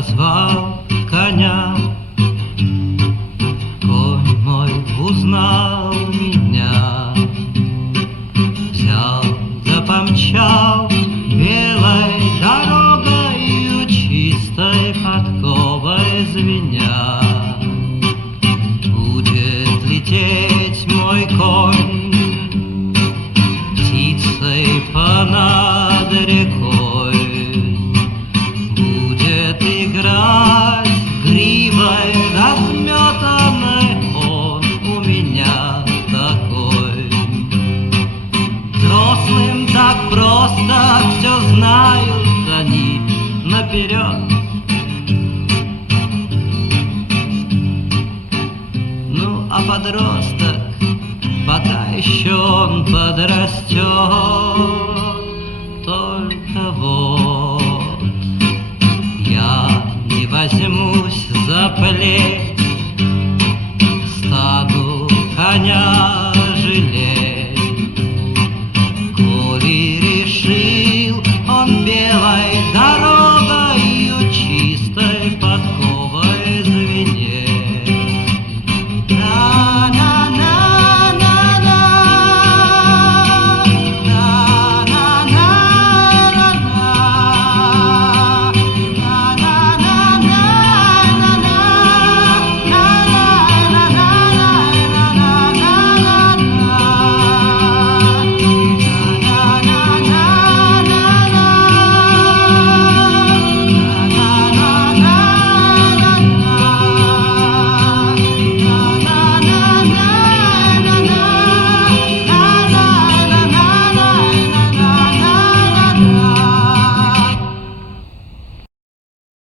подозвал коня. Конь мой узнал меня, взял да помчал белой дорогою, чистой подковой звеня. Будет лететь мой конь птицей понад рекой, будет играть гривой разметанной, он у меня такой. Взрослым так просто все знают они наперед. Ну, а подросток, пока еще он подрастет, только вот я не возьмусь за плеть, стану коня